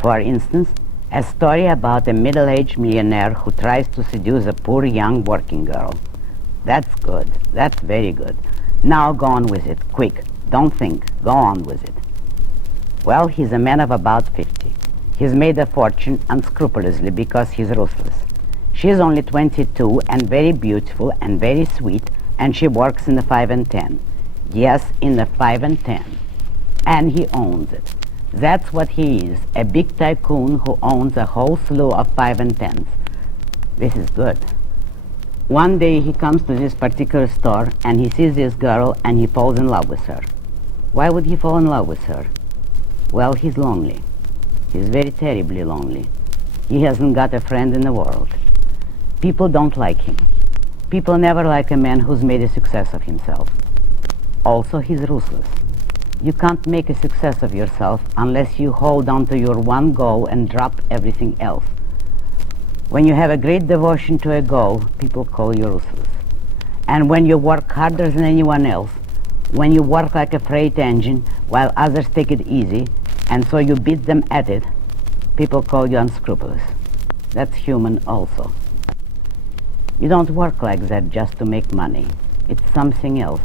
For instance, a story about a middle-aged millionaire who tries to seduce a poor young working girl. That's good. That's very good. Now go on with it, quick. Don't think. Go on with it. Well, he's a man of about 50. He's made a fortune unscrupulously because he's ruthless. She's only 22 and very beautiful and very sweet, and she works in the 5 and 10. Yes, in the 5 and 10. And he owns it. That's what he is, a big tycoon who owns a whole slew of 5 and 10s. This is good. One day he comes to this particular store and he sees this girl and he falls in love with her. Why would he fall in love with her? Well, he's lonely. He's very terribly lonely. He hasn't got a friend in the world. People don't like him. People never like a man who's made a success of himself. Also, he's ruthless. You can't make a success of yourself unless you hold on to your one goal and drop everything else. When you have a great devotion to a goal, people call you ruthless. And when you work harder than anyone else, when you work like a freight engine while others take it easy, and so you beat them at it, people call you unscrupulous. That's human also. You don't work like that just to make money. It's something else.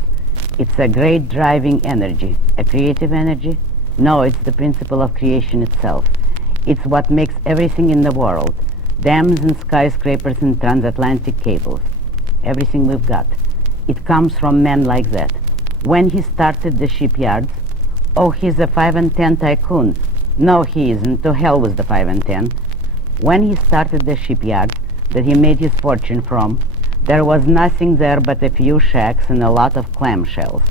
It's a great driving energy. A creative energy? No, it's the principle of creation itself. It's what makes everything in the world. Dams and skyscrapers and transatlantic cables. Everything we've got. It comes from men like that. When he started the shipyards, oh, he's a 5 and 10 tycoon. No, he isn't. To hell with the 5 and 10. When he started the shipyards that he made his fortune from, there was nothing there but a few shacks and a lot of clamshells.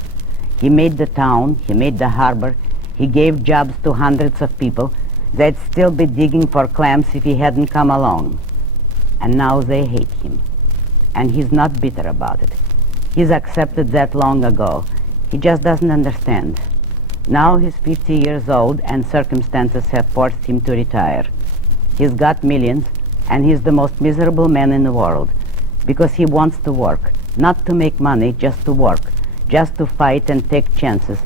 He made the town, he made the harbor, he gave jobs to hundreds of people. They'd still be digging for clams if he hadn't come along. And now they hate him. And he's not bitter about it. He's accepted that long ago. He just doesn't understand. Now he's 50 years old and circumstances have forced him to retire. He's got millions and he's the most miserable man in the world because he wants to work, not to make money, just to work, just to fight and take chances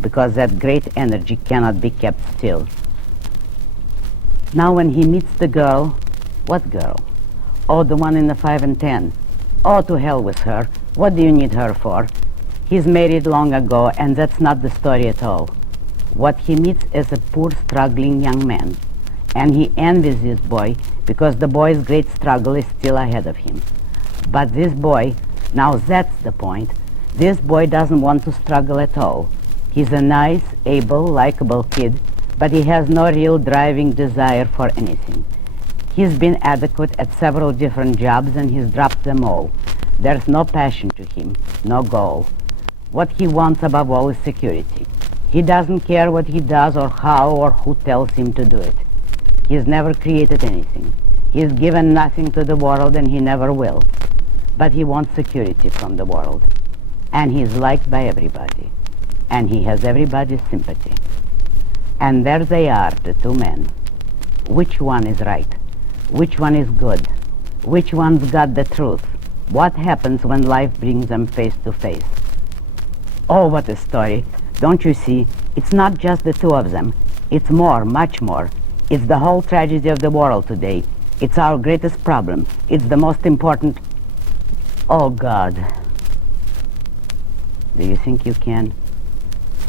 because that great energy cannot be kept still. Now when he meets the girl, what girl? Oh, the one in the 5 and 10. Oh, to hell with her. What do you need her for? He's married long ago, and that's not the story at all. What he meets is a poor, struggling young man, and he envies this boy because the boy's great struggle is still ahead of him. But this boy, now that's the point, this boy doesn't want to struggle at all. He's a nice, able, likable kid, but he has no real driving desire for anything. He's been adequate at several different jobs and he's dropped them all. There's no passion to him, no goal. What he wants above all is security. He doesn't care what he does or how or who tells him to do it. He's never created anything. He's given nothing to the world and he never will. But he wants security from the world. And he's liked by everybody. And he has everybody's sympathy. And there they are, the two men. Which one is right? Which one is good? Which one's got the truth? What happens when life brings them face to face? Oh, what a story. Don't you see? It's not just the two of them. It's more, much more. It's the whole tragedy of the world today. It's our greatest problem. It's the most important... Oh, God. Do you think you can?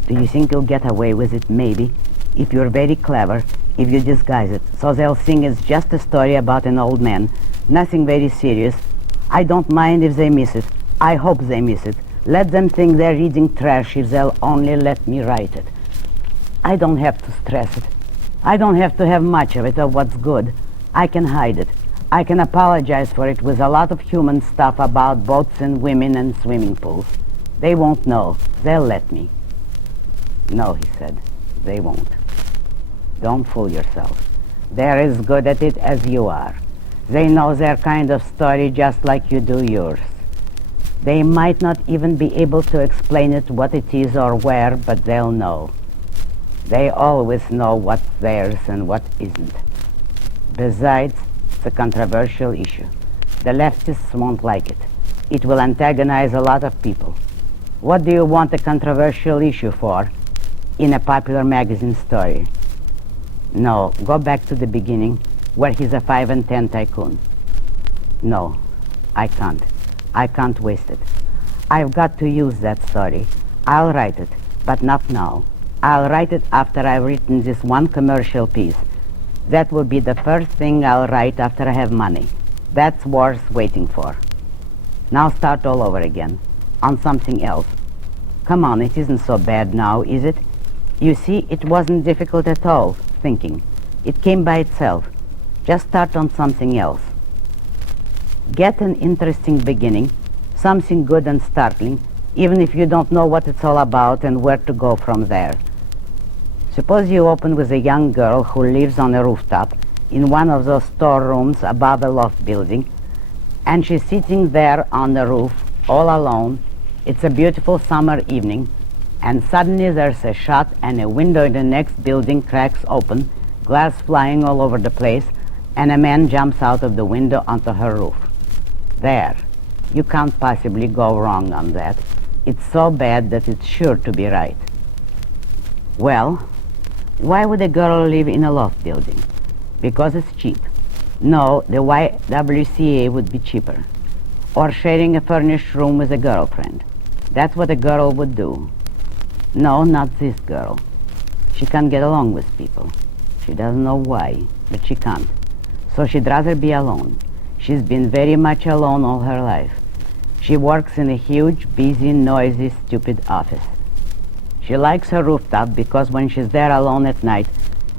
Do you think you'll get away with it, maybe? If you're very clever, if you disguise it, so they'll think it's just a story about an old man, nothing very serious. I don't mind if they miss it. I hope they miss it. Let them think they're reading trash if they'll only let me write it. I don't have to stress it. I don't have to have much of it, of what's good. I can hide it. I can apologize for it with a lot of human stuff about boats and women and swimming pools. They won't know. They'll let me. No, he said. They won't. Don't fool yourself. They're as good at it as you are. They know their kind of story just like you do yours. They might not even be able to explain it, what it is or where, but they'll know. They always know what's theirs and what isn't. Besides, it's a controversial issue. The leftists won't like it. It will antagonize a lot of people. What do you want a controversial issue for in a popular magazine story? No, go back to the beginning, where he's a 5 and 10 tycoon. No, I can't. I can't waste it. I've got to use that story. I'll write it, but not now. I'll write it after I've written this one commercial piece. That will be the first thing I'll write after I have money. That's worth waiting for. Now start all over again, on something else. Come on, it isn't so bad now, is it? You see, it wasn't difficult at all, thinking. It came by itself. Just start on something else. Get an interesting beginning, something good and startling, even if you don't know what it's all about and where to go from there. Suppose you open with a young girl who lives on a rooftop in one of those storerooms above a loft building, and she's sitting there on the roof, all alone. It's a beautiful summer evening, and suddenly there's a shot and a window in the next building cracks open, glass flying all over the place, and a man jumps out of the window onto her roof. There. You can't possibly go wrong on that. It's so bad that it's sure to be right. Well, why would a girl live in a loft building? Because it's cheap. No, the YWCA would be cheaper. Or sharing a furnished room with a girlfriend. That's what a girl would do. No, not this girl. She can't get along with people. She doesn't know why, but she can't. So she'd rather be alone. She's been very much alone all her life. She works in a huge, busy, noisy, stupid office. She likes her rooftop because when she's there alone at night,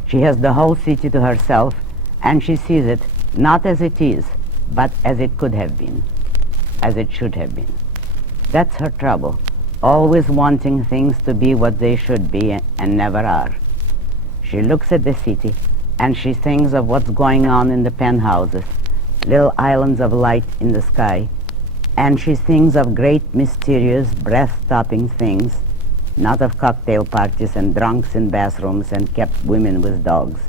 she has the whole city to herself, and she sees it not as it is, but as it could have been, as it should have been. That's her trouble, always wanting things to be what they should be and never are. She looks at the city, and she thinks of what's going on in the penthouses, little islands of light in the sky, and she thinks of great, mysterious, breath-stopping things, not of cocktail parties and drunks in bathrooms and kept women with dogs.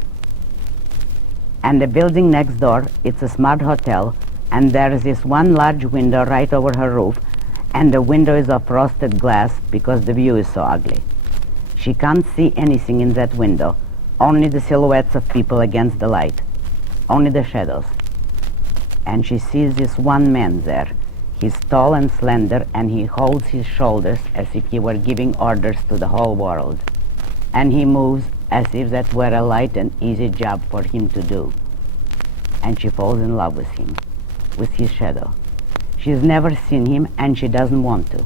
And the building next door, it's a smart hotel, and there's this one large window right over her roof, and the window is of frosted glass because the view is so ugly. She can't see anything in that window, only the silhouettes of people against the light, only the shadows. And she sees this one man there. He's tall and slender, and he holds his shoulders as if he were giving orders to the whole world. And he moves as if that were a light and easy job for him to do. And she falls in love with him, with his shadow. She's never seen him, and she doesn't want to.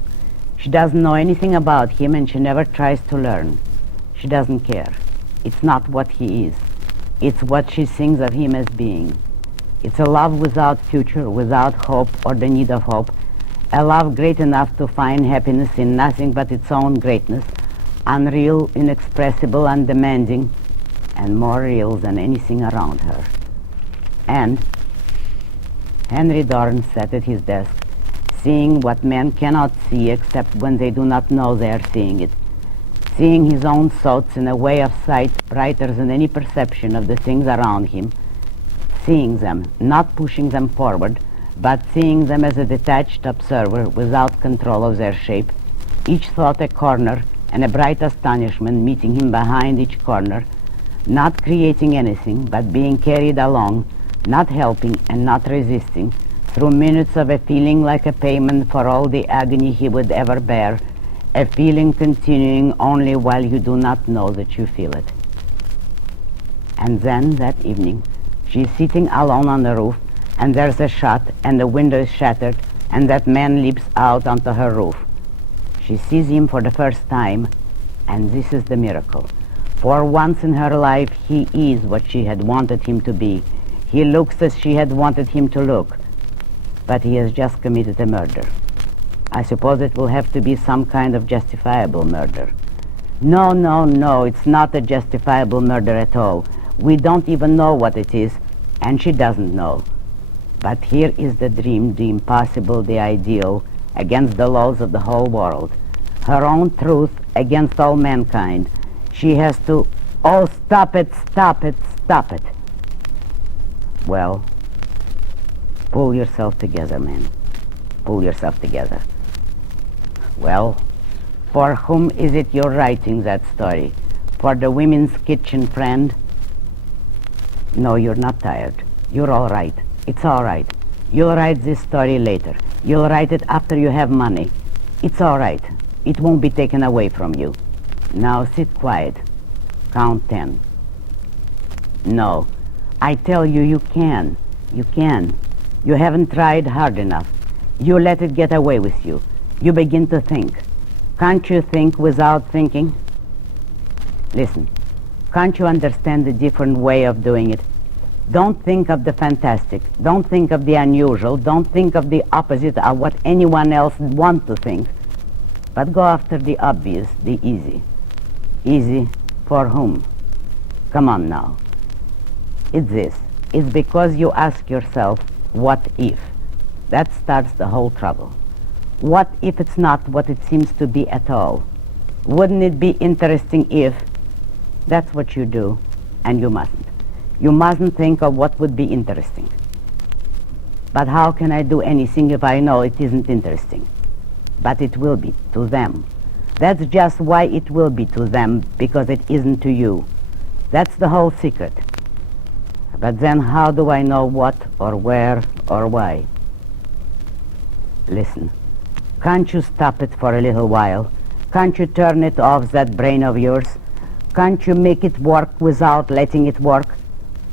She doesn't know anything about him, and she never tries to learn. She doesn't care. It's not what he is. It's what she thinks of him as being. It's a love without future, without hope or the need of hope, a love great enough to find happiness in nothing but its own greatness, unreal, inexpressible, undemanding, and more real than anything around her. And Henry Dorn sat at his desk, seeing what men cannot see except when they do not know they are seeing it, seeing his own thoughts in a way of sight brighter than any perception of the things around him, seeing them, not pushing them forward, but seeing them as a detached observer without control of their shape, each thought a corner and a bright astonishment meeting him behind each corner, not creating anything, but being carried along, not helping and not resisting, through minutes of a feeling like a payment for all the agony he would ever bear, a feeling continuing only while you do not know that you feel it. And then, that evening, she's sitting alone on the roof, and there's a shot, and the window is shattered, and that man leaps out onto her roof. She sees him for the first time, and this is the miracle. For once in her life, he is what she had wanted him to be. He looks as she had wanted him to look. But he has just committed a murder. I suppose it will have to be some kind of justifiable murder. No, no, no, it's not a justifiable murder at all. We don't even know what it is, and she doesn't know. But here is the dream, the impossible, the ideal, against the laws of the whole world. Her own truth against all mankind. She has to, oh, stop it, stop it, stop it. Well, pull yourself together, man. Pull yourself together. Well, for whom is it you're writing that story? For the women's kitchen friend? No, you're not tired. You're all right. It's all right. You'll write this story later. You'll write it after you have money. It's all right. It won't be taken away from you. Now sit quiet. Count 10. No. I tell you, you can. You can. You haven't tried hard enough. You let it get away with you. You begin to think. Can't you think without thinking? Listen. Can't you understand the different way of doing it? Don't think of the fantastic. Don't think of the unusual. Don't think of the opposite of what anyone else wants to think. But go after the obvious, the easy. Easy for whom? Come on now. It's this. It's because you ask yourself, what if? That starts the whole trouble. What if it's not what it seems to be at all? Wouldn't it be interesting if? That's what you do, and you mustn't. You mustn't think of what would be interesting. But how can I do anything if I know it isn't interesting? But it will be to them. That's just why it will be to them, because it isn't to you. That's the whole secret. But then how do I know what or where or why? Listen, can't you stop it for a little while? Can't you turn it off, that brain of yours? Can't you make it work without letting it work?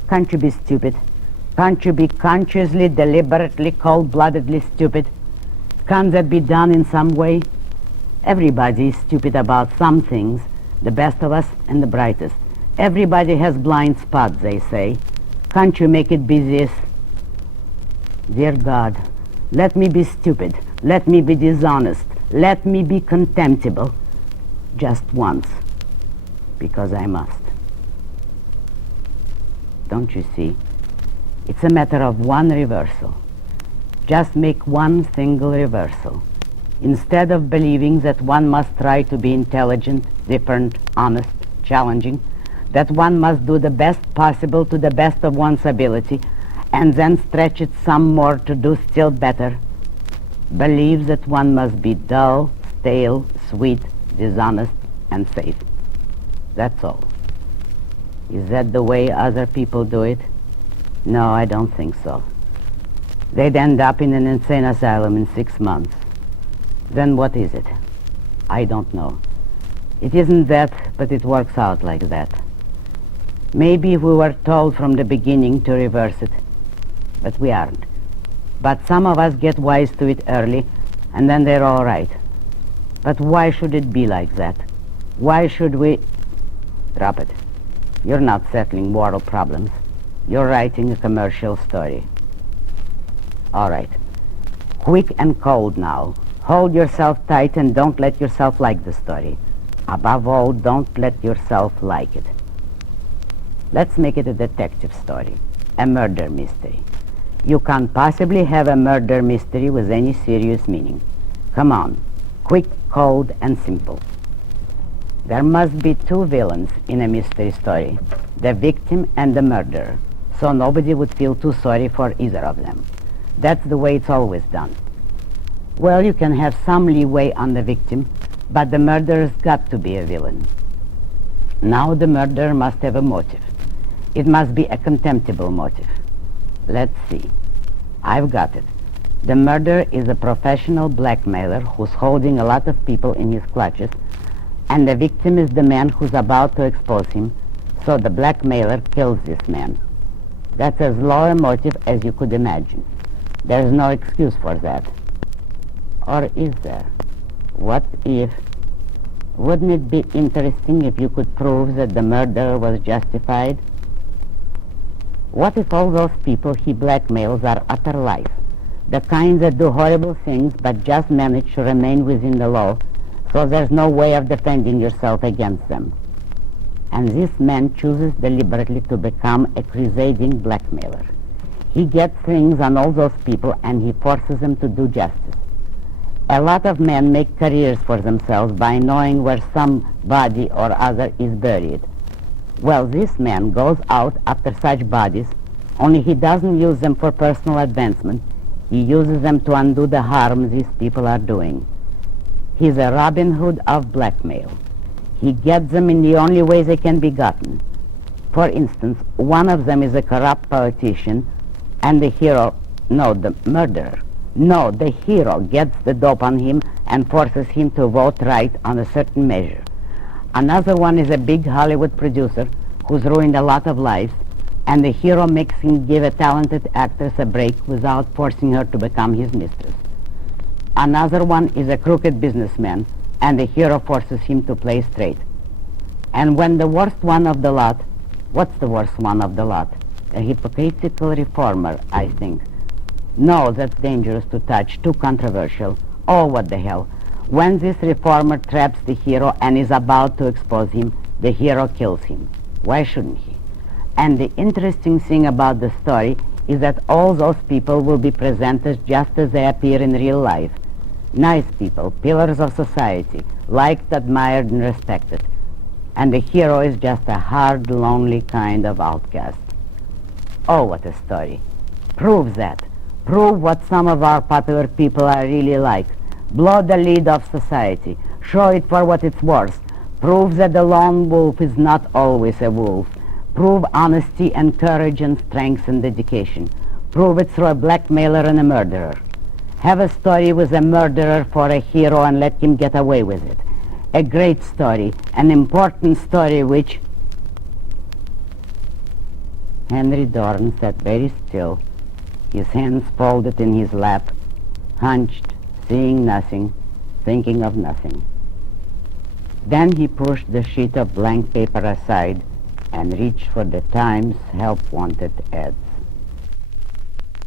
Can't you be stupid? Can't you be consciously, deliberately, cold-bloodedly stupid? Can't that be done in some way? Everybody is stupid about some things, the best of us and the brightest. Everybody has blind spots, they say. Can't you make it be this? Dear God, let me be stupid. Let me be dishonest. Let me be contemptible. Just once. Because I must. Don't you see? It's a matter of one reversal. Just make one single reversal. Instead of believing that one must try to be intelligent, different, honest, challenging, that one must do the best possible to the best of one's ability, and then stretch it some more to do still better, believe that one must be dull, stale, sweet, dishonest, and safe. That's all. Is that the way other people do it? No, I don't think so. They'd end up in an insane asylum in 6 months. Then what is it? I don't know. It isn't that, but it works out like that. Maybe we were told from the beginning to reverse it, but we aren't. But some of us get wise to it early, and then they're all right. But why should it be like that? Why should we... Drop it. You're not settling moral problems. You're writing a commercial story. All right. Quick and cold now. Hold yourself tight and don't let yourself like the story. Above all, don't let yourself like it. Let's make it a detective story, a murder mystery. You can't possibly have a murder mystery with any serious meaning. Come on, quick, cold, and simple. There must be two villains in a mystery story, the victim and the murderer, so nobody would feel too sorry for either of them. That's the way it's always done. Well, you can have some leeway on the victim, but the murderer's got to be a villain. Now the murderer must have a motive. It must be a contemptible motive. Let's see. I've got it. The murderer is a professional blackmailer who's holding a lot of people in his clutches, and the victim is the man who's about to expose him, so the blackmailer kills this man. That's as low a motive as you could imagine. There's no excuse for that. Or is there? What if? Wouldn't it be interesting if you could prove that the murderer was justified? What if all those people he blackmails are utter lies, the kinds that do horrible things but just manage to remain within the law, so there's no way of defending yourself against them? And this man chooses deliberately to become a crusading blackmailer. He gets things on all those people and he forces them to do justice. A lot of men make careers for themselves by knowing where some body or other is buried. Well, this man goes out after such bodies, only he doesn't use them for personal advancement. He uses them to undo the harm these people are doing. He's a Robin Hood of blackmail. He gets them in the only way they can be gotten. For instance, one of them is a corrupt politician, and the hero, no, the murderer. No, the hero gets the dope on him and forces him to vote right on a certain measure. Another one is a big Hollywood producer who's ruined a lot of lives, and the hero makes him give a talented actress a break without forcing her to become his mistress. Another one is a crooked businessman, and the hero forces him to play straight. And when the worst one of the lot, what's the worst one of the lot? A hypocritical reformer, I think. No, that's dangerous to touch, too controversial. Oh, what the hell. When this reformer traps the hero and is about to expose him, the hero kills him. Why shouldn't he? And the interesting thing about the story is that all those people will be presented just as they appear in real life. Nice people, pillars of society, liked, admired, and respected. And the hero is just a hard, lonely kind of outcast. Oh, what a story. Prove that. Prove what some of our popular people are really like. Blow the lid off society. Show it for what it's worth. Prove that the lone wolf is not always a wolf. Prove honesty and courage and strength and dedication. Prove it through a blackmailer and a murderer. Have a story with a murderer for a hero and let him get away with it. A great story, an important story which... Henry Dorn sat very still, his hands folded in his lap, hunched, seeing nothing, thinking of nothing. Then he pushed the sheet of blank paper aside and reached for the Times Help Wanted ad.